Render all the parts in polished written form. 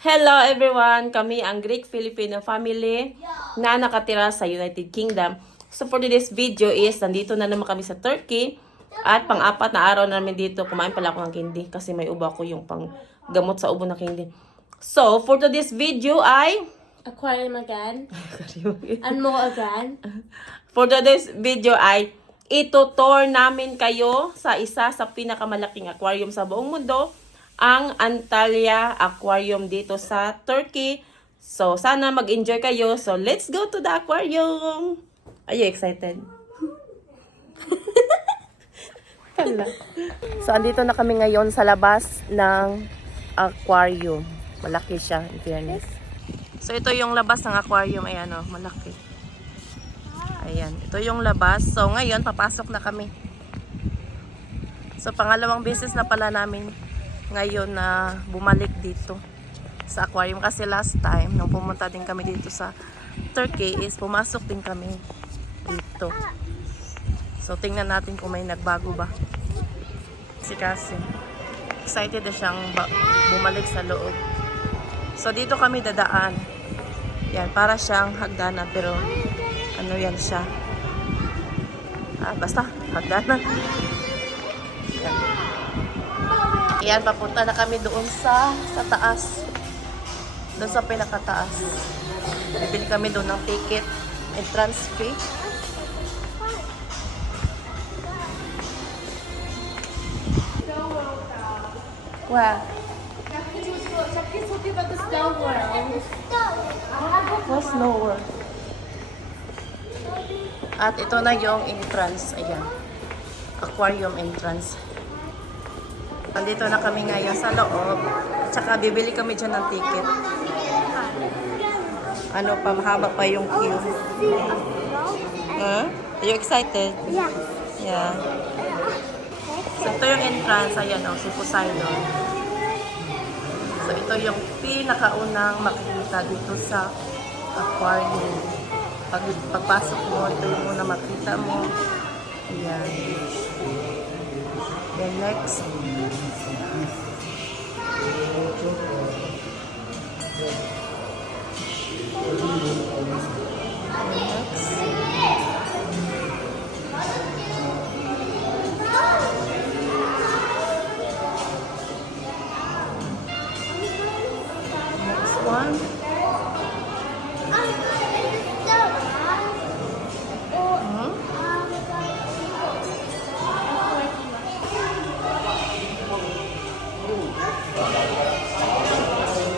Hello everyone! Kami ang Greek Filipino family na nakatira sa United Kingdom. So for today's video is, nandito na naman kami sa Turkey. At pang-apat na araw namin dito, kumain pala ako ng candy kasi may ubo ako yung pang gamot sa ubo na candy. So for today's video ay... Aquarium again. And more again. For today's video ay itutour namin kayo sa isa sa pinakamalaking aquarium sa buong mundo, ang Antalya Aquarium dito sa Turkey. So, sana mag-enjoy kayo. So, let's go to the aquarium! Are you excited? Kala. So, andito na kami ngayon sa labas ng aquarium. Malaki siya, in fairness. So, ito yung labas ng aquarium. Ayan o, malaki. Ayan, ito yung labas. So, ngayon, papasok na kami. So, pangalawang beses na pala namin ngayon na bumalik dito sa aquarium. Kasi last time, nung pumunta din kami dito sa Turkey, is pumasok din kami dito. So, tingnan natin kung may nagbago ba. Kasi excited na siyang bumalik sa loob. So, dito kami dadaan. Yan, para siyang hagdanan. Pero, ano yan siya? Basta, hagdanan. Yan. Yan, papunta na kami doon sa taas. Doon sa pinakataas. Bibili kami doon ng ticket, entrance fee. Wow. What's Snow World? At ito na yung entrance. Ayan. Aquarium entrance. Andito na kami ngayon sa loob. Tsaka bibili kami dyan ng ticket. Ano pa, mahaba pa yung queue. Huh? Are you excited? Yeah. Yeah. So ito yung entrance. Ayan o, si Poseidon. So ito yung pinakaunang makikita dito sa aquarium. Pagpasok mo, ito yung muna makita mo. Ayan. Then next. Next one.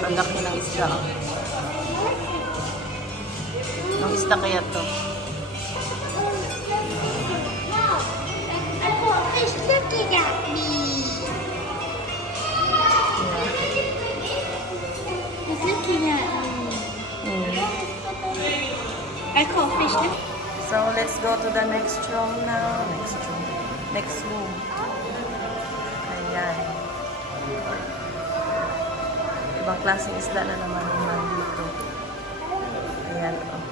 Ang laki ng isda. Ang isda kaya to? I caught fish looking at me. He's looking at me. I caught fish looking. So let's go to the next room now. Next room. Ayan. Ibang klaseng isda na naman yung nandito. Ayan. Oh.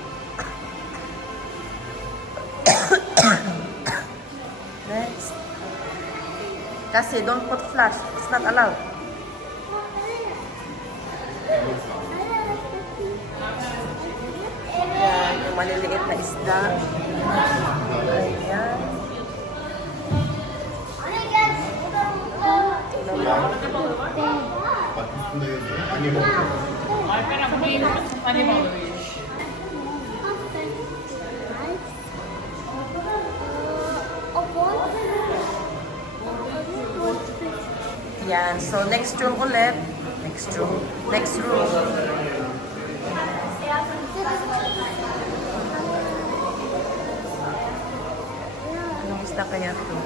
Next. Kasi don't put flash. It's not allowed. Ayan. Yung maliliit na isda. Ayan. Ito naman. Yan. So, next room ulit. Next room. Anong isda kaya ito?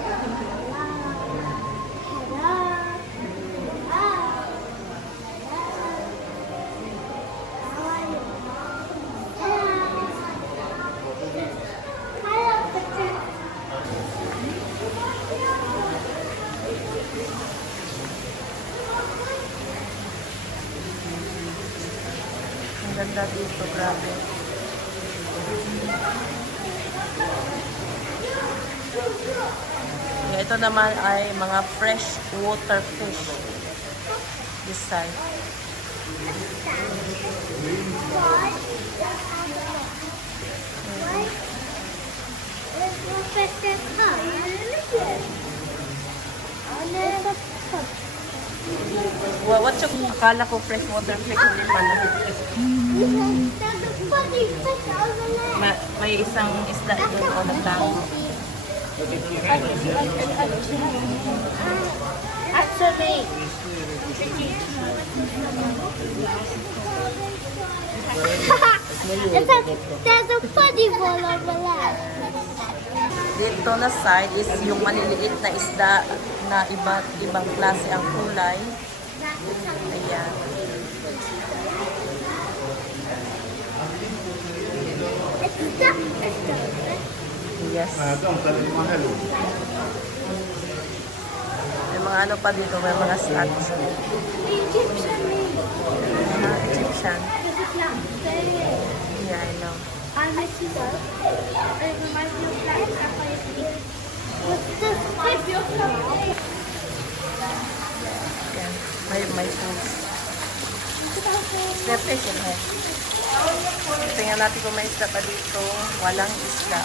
Ang ganda dito, grabe. Ito naman ay mga fresh water fish. This side. What yung akala ko freshwater fish hindi pala. May isang isda doon o nagtango. Actually, there's a funny ball on the left. Dito na side is yung maliliit na isda na iba't ibang klase ang kulay. Ayan. Yes. May mga ano pa dito, may mga snacks. Egyptian name. Mga Egyptian. Yeah, I know. I miss you though. It reminds me of life. What's this? Yan. May foods. May fish in here. Tingnan natin kung may isda pa dito. Walang isda.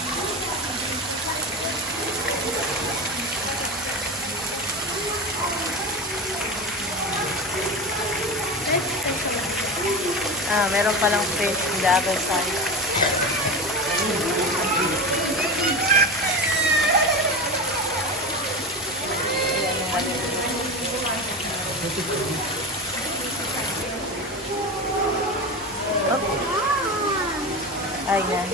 Meron palang fish in the other side. Ayan yung maliliit. Oh. Ayan.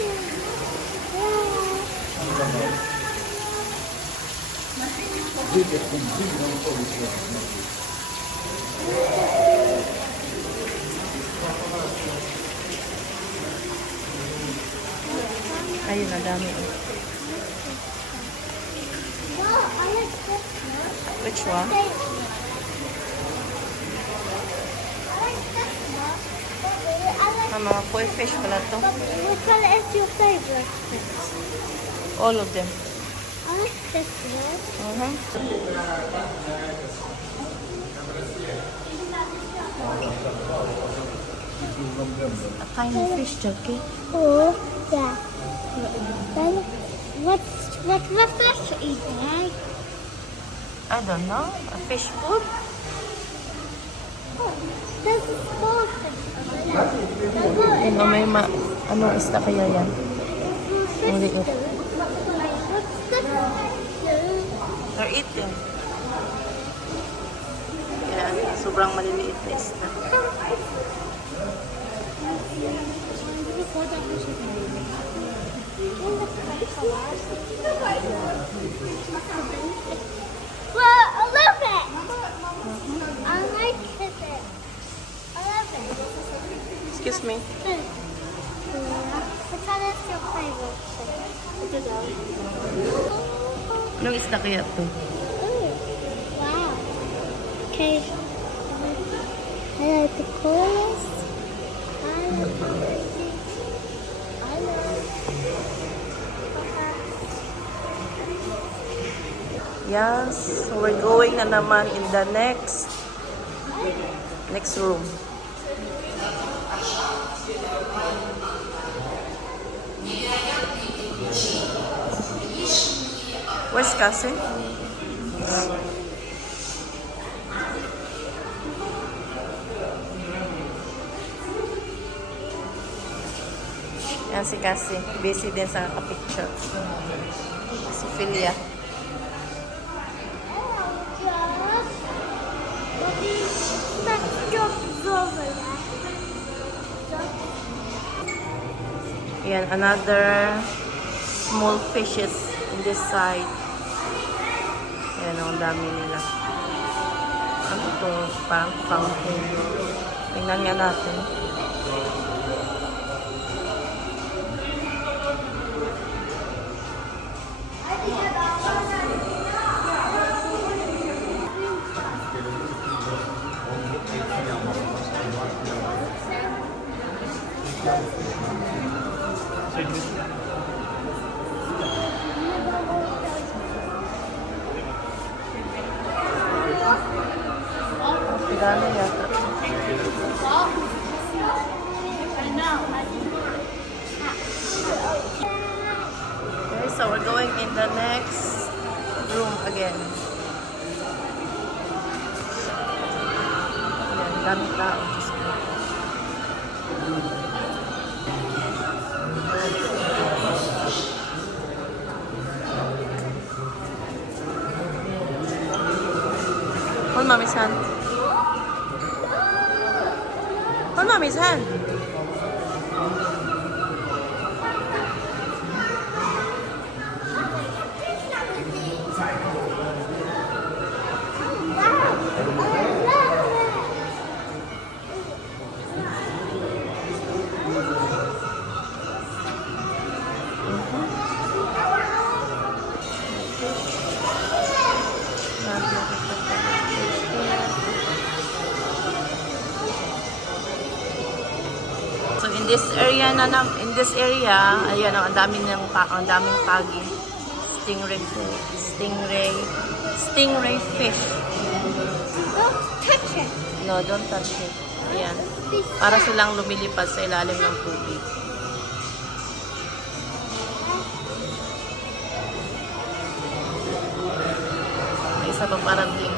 Ayun, ang dami. Which one? Mga koi fish pala to. Which one is your favorite? All of them. I like this one. A tiny fish, Jackie. Oh, yeah. Then what's that eating? I don't know. A fish food? Oh, there's a small fish. Ano, may anong isda kaya yan? Ang liit. What's this? They're eating. Yan, sobrang maliliit na isda. Well, I love it. I like it. I love it. Excuse me. Which one is your favorite? Anong isda kaya to? Oh, wow. Okay. I like the colors. I like the I like. Yes, so we're going na naman in the next room. Where's Cassie? Yan si Cassie. Busy din sa kakapicture. Si Philia. Yan, another small fishes in this side. Yan, ang dami nila. Ano to? Parang fountain. Tingnan nga natin. Pagano yata. Hold mommy's hand. Hold mommy's hand. So in this area in this area, ayan ang daming pagi. Stingray fish. Don't touch it. No, don't touch it. Ayan. Para silang lumilipad sa ilalim ng tubig. May isa pa parating.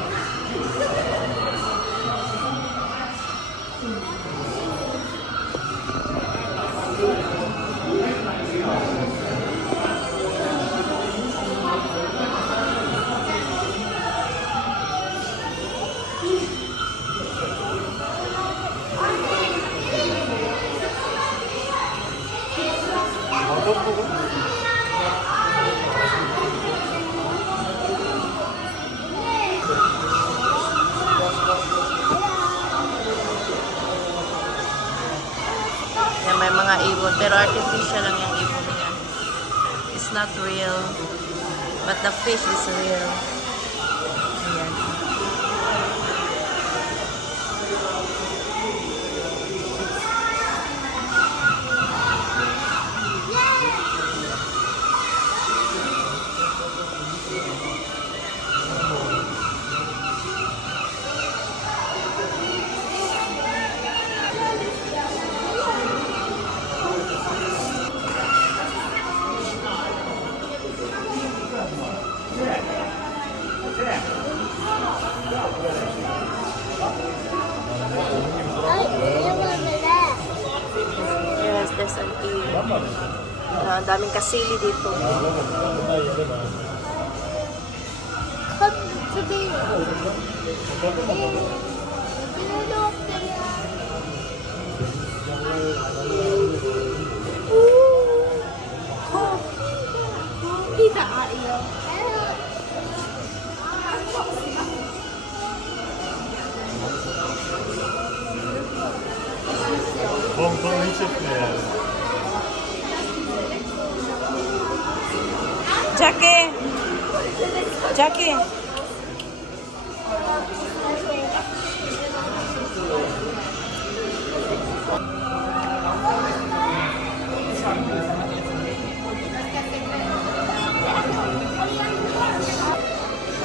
Yan, may mga ibon. Pero artificial lang yung ibon niya. It's not real. But the fish is real. Ayan. Yes, there's an eel. Ang daming kasili dito. Come to me. Kita ayaw. Bonbon hiç etmiyor. Jackie! Jackie!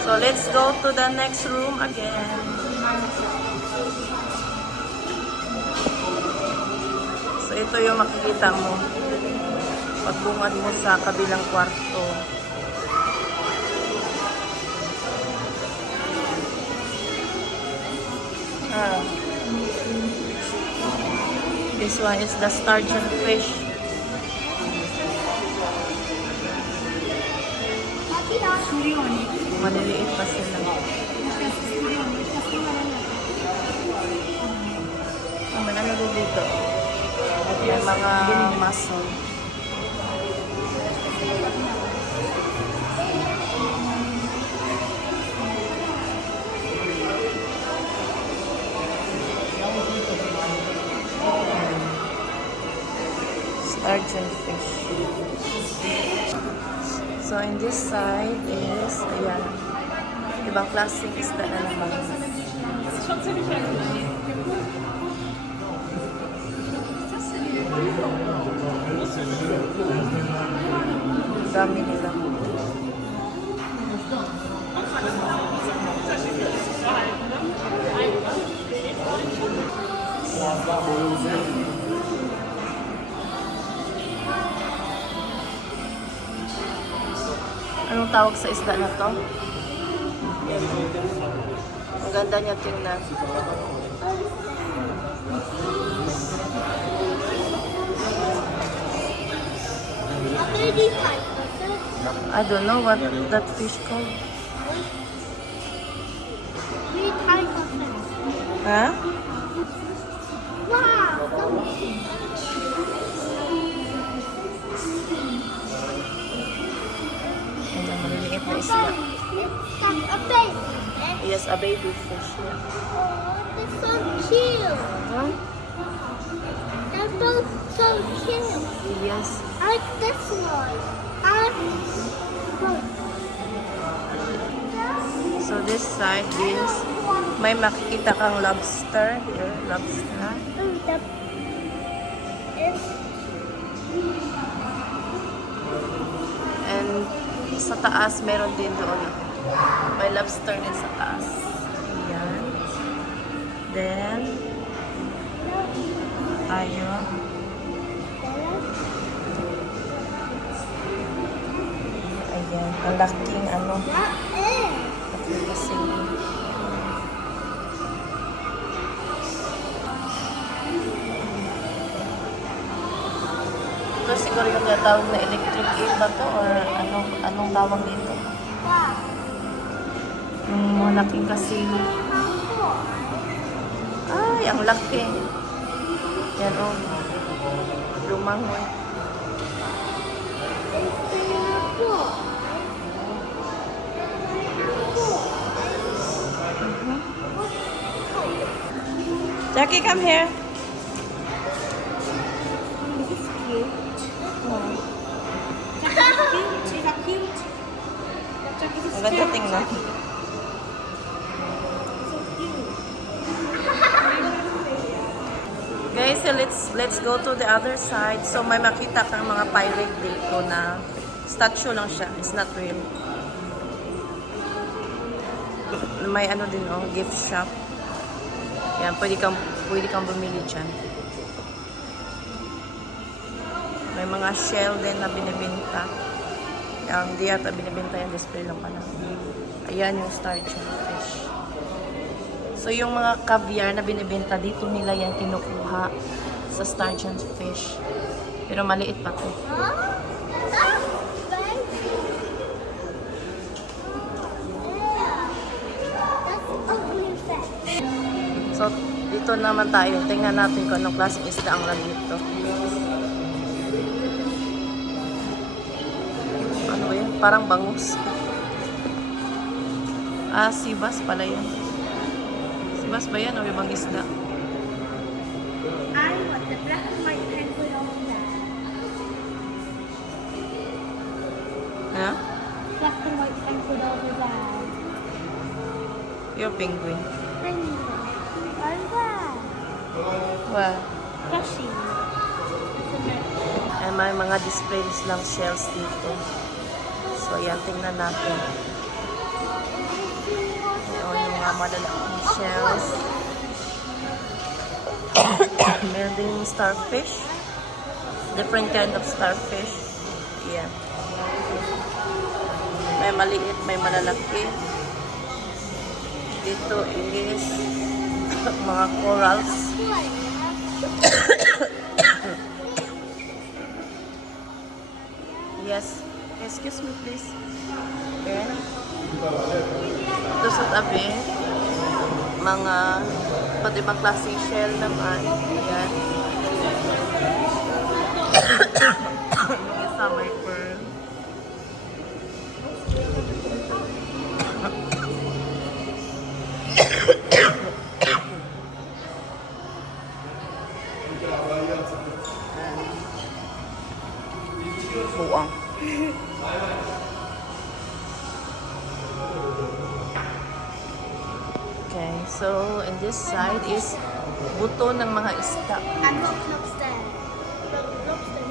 So let's go to the next room again. So ito yung makikita mo pagbungad mo sa kabilang kwarto. This one is the sturgeon fish. Maliliit pa sila. May ano din dito. May mga mussel. Sturgeon fish. So in this side is, ayan, ibang klaseng isda na naman. Dami nila. Anong tawag sa isda na to? Ang ganda niya tingnan. I don't know what that fish called. We tied Ha? Wow. Ayan ang maliliit na isda. It's like a baby. Yes, a baby fish. Yeah. Oh, that's so cute. Huh? That's so cute. Yes. I like this one. So this side is may makikita kang lobster. Here, lobster. And sa taas, meron din doon. May lobster din sa taas. Ayan. Then, tayo. Ayan. Ang laking ano. Laking kasi. Ito siguro yung natawag na electric eel ba to? Or anong tawag dito? Yung malaking kasi. Ay, ang laki. Yan o. Lumangoy. Jackie, come here. Maganda tingnan. Guys, so let's go to the other side. So may makita kang mga pirate dito na statue lang siya. It's not real. May ano din oh, gift shop. Yan, pwede kang bumili dyan. May mga shell din na binibenta. Ang di yata binibenta yan, display lang pala. Ayan yung star-chin fish. So yung mga caviar na binibenta, dito nila yan kinukuha sa star-chin fish. Pero maliit pa to. So dito naman tayo. Tingnan natin kung anong klaseng isda ang nandito. Ano ba yan? Parang bangus. Sibas pala yan. Sibas ba yan o ibang isda? I want the black and white penguin over there. Ha? Black and white penguin over there. Yung penguin. Penguin. Over there. Wow. Plushie. Ay, may mga displays lang shells dito. So, yan, tingnan natin. Ayan, yung mga malalaking shells. Meron din yung starfish. Different kind of starfish. Ayan. May maliit, may malalaki. Dito is mga corals. Yes. Excuse me, please. Okay. Ito sa tabi, mga iba't ibang klaseng shell naman. Ayan. Yung isa may pearl. Buang. Okay, so in this side is buto ng mga isda. And rock lobster. Lobster.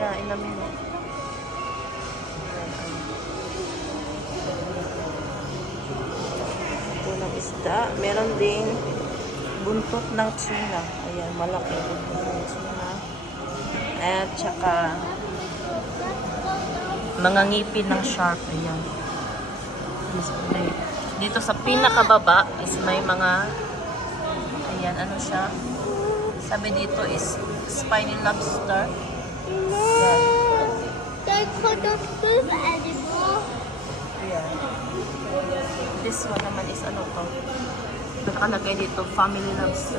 Yeah, in a minute. Buto ng isda. Meron din buntot ng tuna. Ayan, malaki buntot ng tuna. At saka mga ngipin ng shark. Ayan. Display. Dito sa pinakababa is may mga ayan, ano siya? Sabi dito is spiny lobster. Ayan. They couldn't move anymore. Ayan. This one naman is ano to? Nakalagay dito, family loves.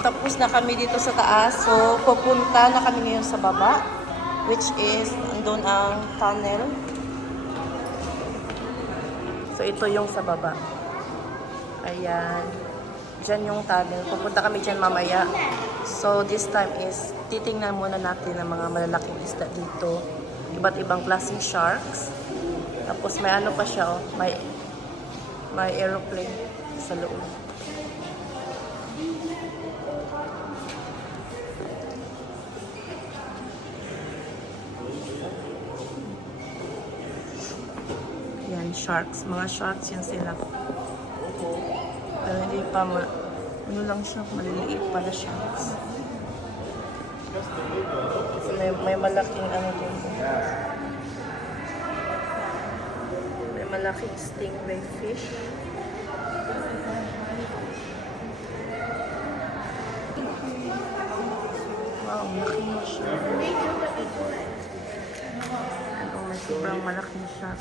Tapos na kami dito sa taas. So, pupunta na kami ngayon sa baba. Which is, andun ang tunnel. So, ito yung sa baba. Ayan. Diyan yung tunnel. Pupunta kami dyan mamaya. So, this time is, titingnan muna natin ang mga malalaking isda dito. Iba't ibang klaseng sharks. Tapos, may ano pa siya, oh. May aeroplane sa loob. Yan, sharks. Mga sharks yan sila. Pero hindi pa ano lang siya, maliliit pa na sharks. Kasi may malaking ano din. May malaking stingray fish. Wow, laki mo siya. Ano, may sobrang malaking siya.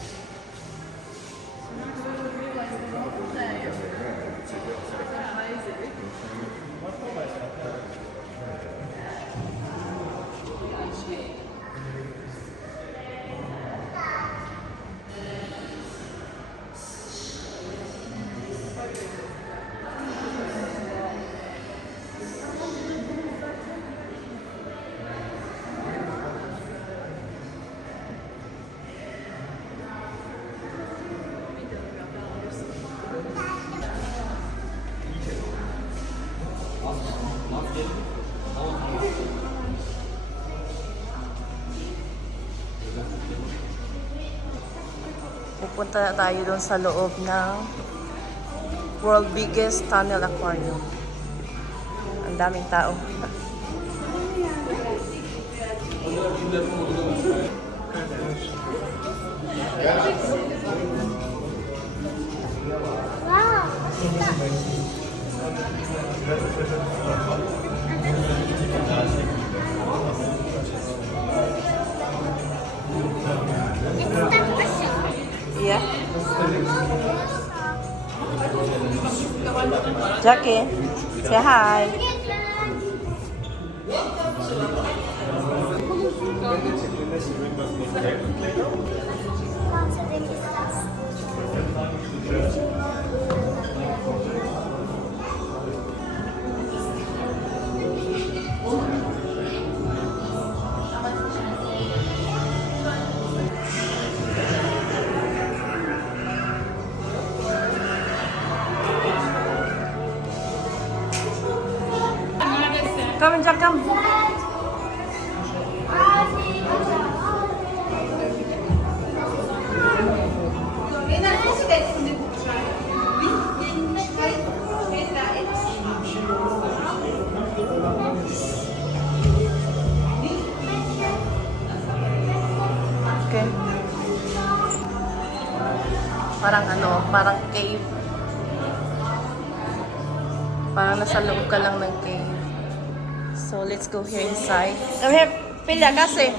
Pupunta na tayo doon sa loob ng world biggest tunnel aquarium. Ang daming tao. Wow. Yeah. Jackie, say hi. Come, Jack, come. Okay. Parang ano, parang cave. Parang nasa loob ka lang ng cave. So, let's go here inside. Come here, Pilya, kasi.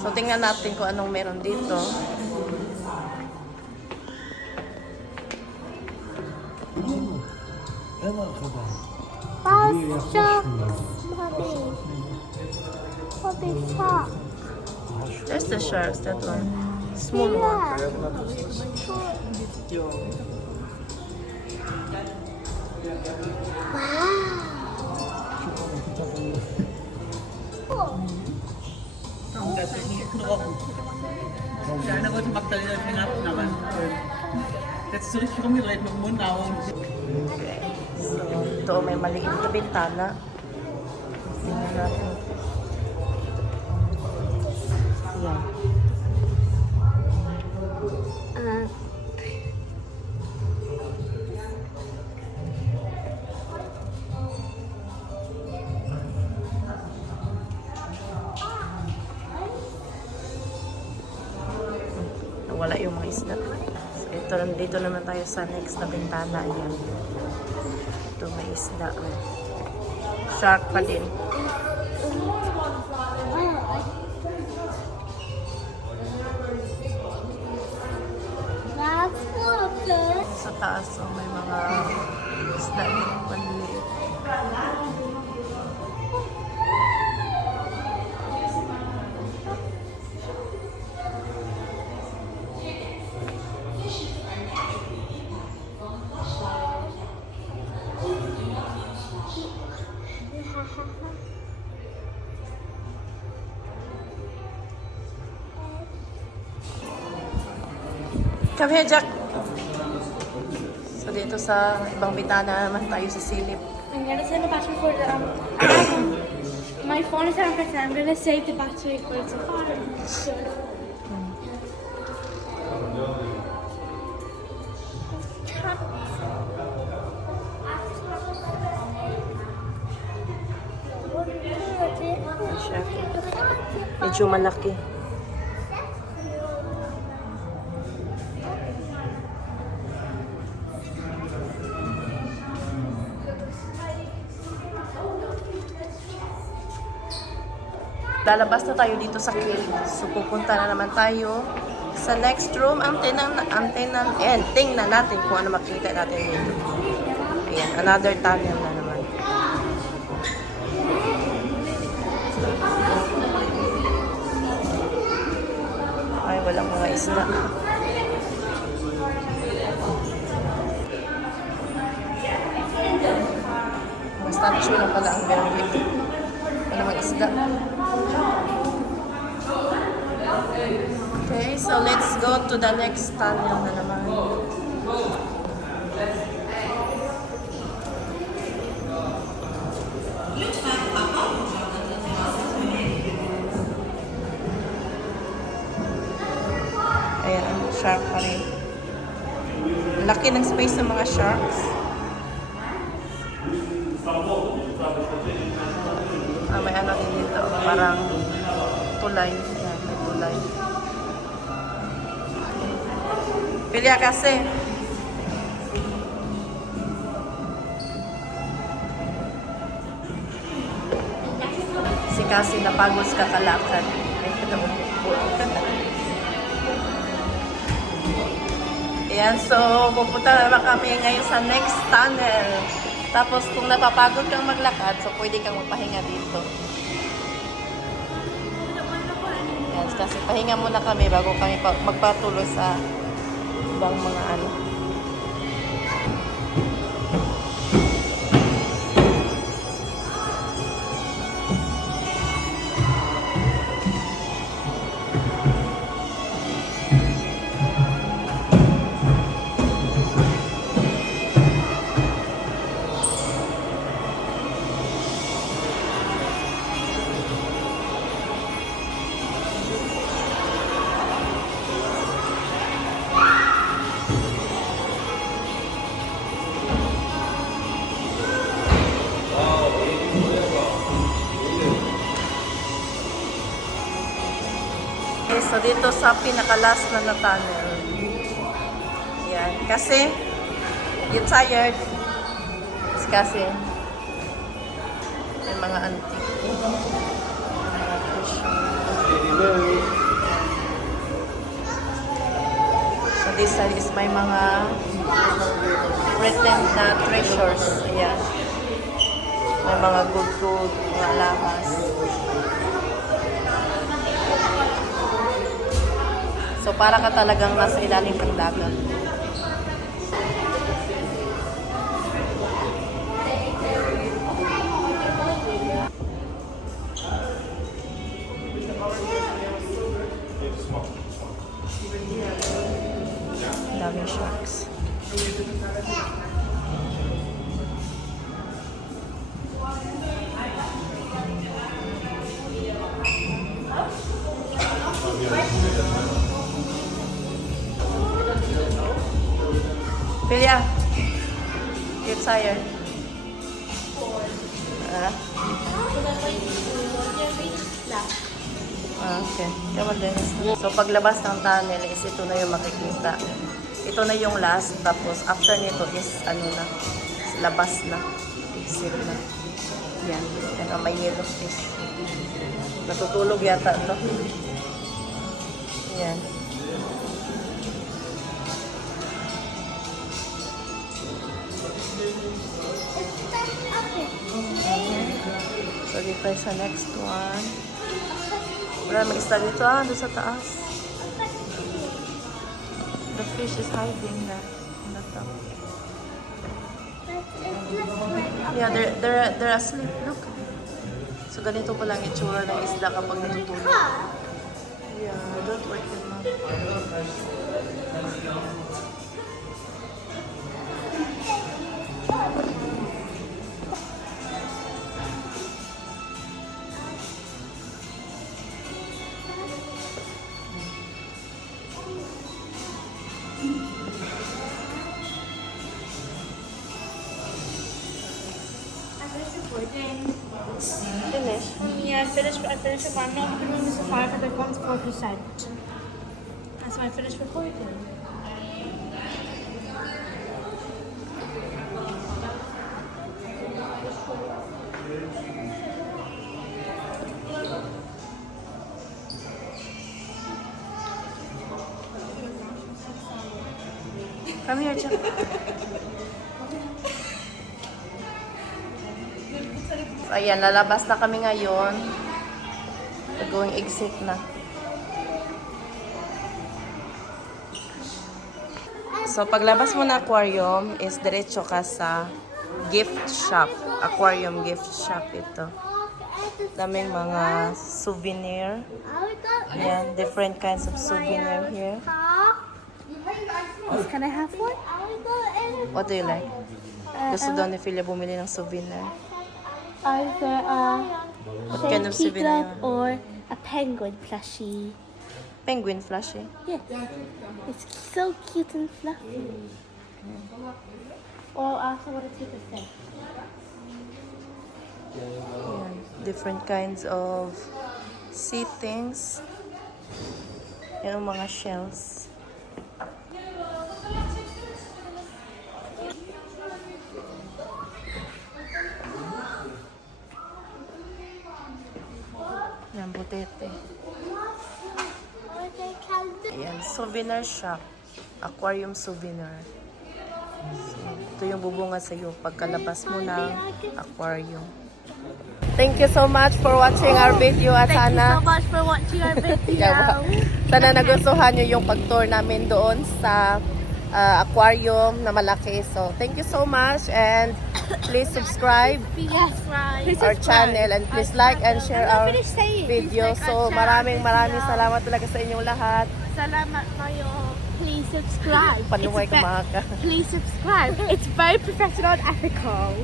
So, tingnan natin kung anong meron dito. There's the sharks, that one. Small one. Ja, da wollte Magdalena den ab, aber jetzt so richtig rumgedreht mit dem Mund auf. Okay. So, ito may maliit na bintana. Tingnan natin. Yan. Wala yung mga isda. So, dito naman tayo sa next na bintana. Ayan. Ito may isda. Shark pa din. So, sa taas, so may mga isda din panliit. Come here, Jack. So dito sa ibang bitana naman tayo sa silip. I'm gonna send the battery for the my phone is 7%. I'm gonna save the battery for the car. Siya. Medyo malaki. Lalabas na tayo dito sa cave. So, pupunta na naman tayo sa next room. Tingnan natin kung ano makita natin dito. Ayan, another tunnel na naman. Ay, walang mga isda. Mga statue na pala ang meron dito. Walang mga isda. Okay, so let's go to the next tunnel na naman. Ayan, shark pa rin. Laki ng space ng mga sharks. May ano din dito, parang tulay. Ayan, may tulay. Pilya kasi. Si Kasi napagod sa kakalakad. Ay, umupo. Ayan, so pupunta naman kami ngayon sa next tunnel. Tapos kung napapagod kang maglakad, so pwede kang magpahinga dito. Ayan, kasi pahinga muna kami bago kami magpatuloy sa ibang mga ano. Okay, so dito sa pinakalas na tunnel. Yan. Kasi, you're tired. Kasi, may mga antique. Mga cushion. So this side is may mga written na treasures. Ayan. May mga good, mga alahas. So, para ka talagang nasa ilalim ng dagat. Daming sharks. Pilya, you're tired. Okay. Come on, Dennis. So, paglabas ng tunnel is ito na yung makikita. Ito na yung last. Tapos, after nito is, ano na, labas na. Exit na. Yan. Yan ang may yellow fish. Natutulog yata ito. Yan. Dito tayo sa next one. Maraming isda dito doon sa taas. The fish is hiding there on the top. Yeah, they're asleep. Look. So ganito pa lang itsura ng isda kapag natutulog. Yeah, don't work it now. Finish. Yeah, I finished it, but I'm not doing this at 5 because one's 4%. That's why I finished recording. Come here, Chuck. So, ayan, lalabas na kami ngayon. Going exit na. So, paglabas mo na aquarium is diretso ka sa gift shop. Aquarium gift shop ito. Daming mga souvenir. Ayan, different kinds of souvenir here. Can I have one? What do you like? Gusto daw ni Philia bumili ng souvenir. Either What kind of souvenir? or a penguin plushie. Penguin flashy. Yeah, it's so cute and fluffy. Or I also want to take a sip. Ayan, different kinds of sea things. Yan ang mga shells. Yan, butete. Ayan, souvenir shop. Aquarium souvenir. So, ito yung bubunga sa iyo pagkalabas mo ng aquarium. Thank you so much for watching our video at Thank you so sana much for watching our video. sana nagustuhan nyo yung pag-tour namin doon sa aquarium na malaki. So, thank you so much and please subscribe Yes, right. our channel and please like and share our video. So, maraming salamat talaga sa inyong lahat. Salamat kayo. Please subscribe. Panuway ka mga ka. Please subscribe. It's very professional and ethical.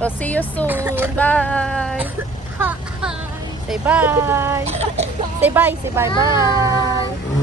So, see you soon. Bye! Bye. Say bye! Say bye! Say bye! Bye!